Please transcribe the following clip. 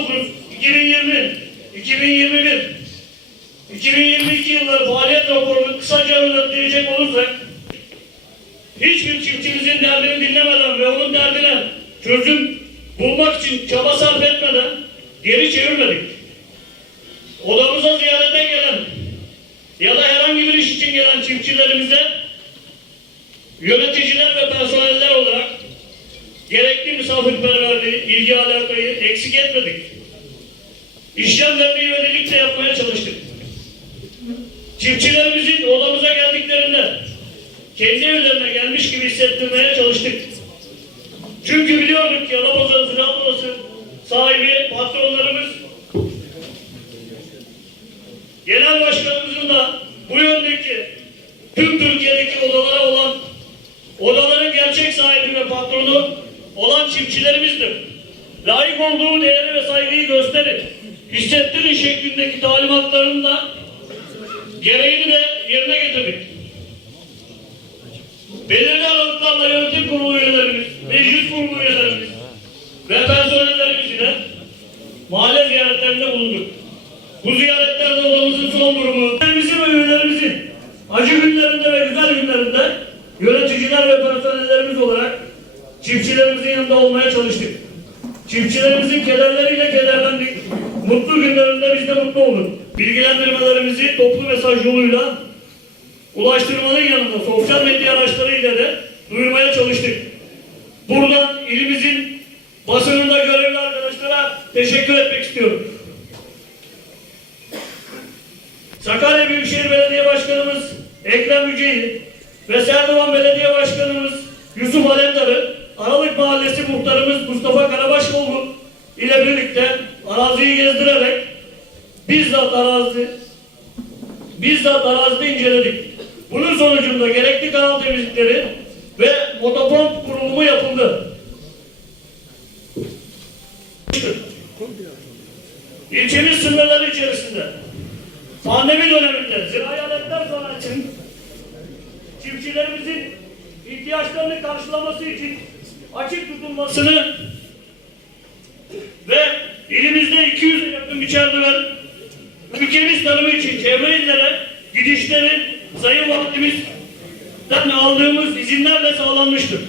2019, 2020, 2021, 2022 yılları faaliyet raporunu kısaca özetleyecek olursak, hiçbir çiftçimizin derdini dinlemeden ve onun derdine çözüm bulmak için çaba sarf etmeden geri çevirmedik. Odamıza ziyarete gelen ya da herhangi bir iş için gelen çiftçilerimize yöneticiler ve olarak gerekli misafirperverliği, ilgi alakayı eksik etmedik. İşlemlerini yönelikle yapmaya çalıştık. Çiftçilerimizin odamıza geldiklerinde kendi evlerine gelmiş gibi hissettirmeye çalıştık. Çünkü biliyorduk ki Alaboza'nın Ziraat Odası sahibi patronlarımız Genel Başkanımızın da çiftçilerimizdir. Layık olduğu değeri ve saygıyı gösterin. Hissettirin şeklindeki talimatlarını da gereğini de yerine getirdik. Belirli aralıklarla yönetim kurulu üyelerimiz, meclis kurulu üyelerimiz ve personellerimiz ile mahalle ziyaretlerinde bulunduk. Bu ziyaretlerde odamızın son durumu, üyelerimizin ve üyelerimizin acı günlerinde ve güzel günlerinde yöneticiler ve personellerimiz olarak çiftçilerimizin yanında olmaya çalıştık. Çiftçilerimizin kederleriyle kederlendik. Mutlu günlerinde biz de mutlu olduk. Bilgilendirmelerimizi toplu mesaj yoluyla ulaştırmanın yanında sosyal medya araçlarıyla da duyurmaya çalıştık. Buradan ilimizin basınında görevli arkadaşlara teşekkür etmek istiyorum. Sakarya Büyükşehir Belediye Başkanımız Ekrem Yüce'yi ve Serdivan Belediye Başkanımız Yusuf Alemdar'ı Mahallesi Muhtarımız Mustafa Karabaşoğlu ile birlikte araziyi gezdirerek bizzat arazi bizzat arazide inceledik. Bunun sonucunda gerekli kanal temizlikleri ve motopomp kurulumu yapıldı. İlçemiz sınırları içerisinde pandemi döneminde zirai aletler sanatçının çiftçilerimizin ihtiyaçlarını karşılaması için açık tutulmasını ve ilimizde 200 yakın biçerdiler ülkemiz tarımı için çevre illere gidişleri Sayın Valimizden aldığımız izinlerle sağlanmıştır.